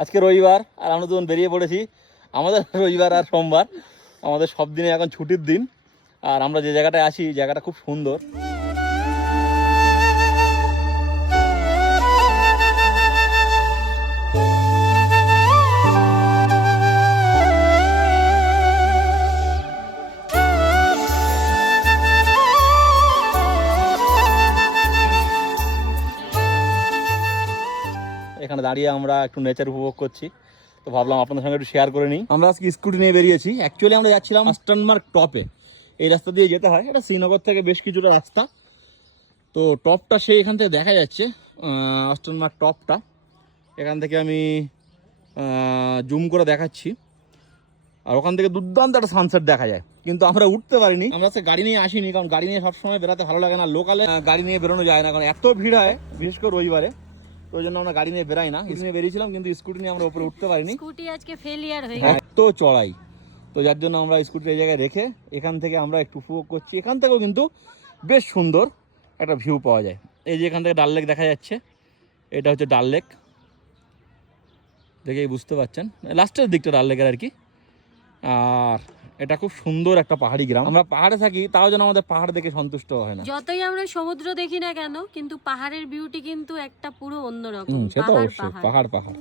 আজকে রবিবার আর আমরা দুজন বেরিয়ে পড়েছি। আমাদের রবিবার আর সোমবার আমাদের সব দিনে এখন ছুটির দিন। আর আমরা যে জায়গাটায় আছি জায়গাটা খুব সুন্দর। এখানে দাঁড়িয়ে আমরা একটু নেচার উপভোগ করছি, তো ভাবলাম আপনাদের সঙ্গে একটু শেয়ার করে নিই। আমরা আজকে স্কুটি নিয়ে বেরিয়েছি। অ্যাকচুয়ালি আমরা যাচ্ছিলাম আস্টানমার্গ টপে, এই রাস্তা দিয়ে যেতে হয়, এটা শ্রীনগর থেকে বেশ কিছুটা রাস্তা। তো টপটা সেই এখান থেকে দেখা যাচ্ছে, আস্টানমার্গ টপটা। এখান থেকে আমি জুম করে দেখাচ্ছি, আর ওখান থেকে দুর্দান্ত একটা সানসেট দেখা যায়। কিন্তু আমরা উঠতে পারিনি, আমরা আজকে গাড়ি নিয়ে আসিনি, কারণ গাড়ি নিয়ে সবসময় বেরোতে ভালো লাগে না। লোকালে গাড়ি নিয়ে বেরোনো যায় না, কারণ এত ভিড় হয়, বিশেষ করে রবিবারে। তো ওই জন্য আমরা গাড়ি নিয়ে বেরাই না। স্কুটি নিয়ে বেরিয়েছিলাম, কিন্তু স্কুটি নিয়ে আমরা উপরে উঠতে পারিনি, স্কুটি আজকে ফেলিয়ার হয়ে গেছে, এত চড়াই। তো যার জন্য আমরা স্কুটি এই জায়গায় রেখে এখান থেকে আমরা একটু উপভোগ করছি। এখান থেকেও কিন্তু বেশ সুন্দর একটা ভিউ পাওয়া যায়। এই যে এখান থেকে ডাল লেক দেখা যাচ্ছে, এটা হচ্ছে ডাল লেক, দেখেই বুঝতে পারছেন লাস্টের দিকটা ডাল লেকের আর কি। আর এটা খুব সুন্দর একটা পাহাড়ি গ্রাম। আমরা পাহাড়ে থাকি, তাও যেন আমাদের পাহাড় দেখে সন্তুষ্ট হয় না। যতই আমরা সমুদ্র দেখি না কেন, কিন্তু পাহাড়ের বিউটি কিন্তু একটা পুরো অন্যরকম। সেটা অবশ্যই, পাহাড় পাহাড়।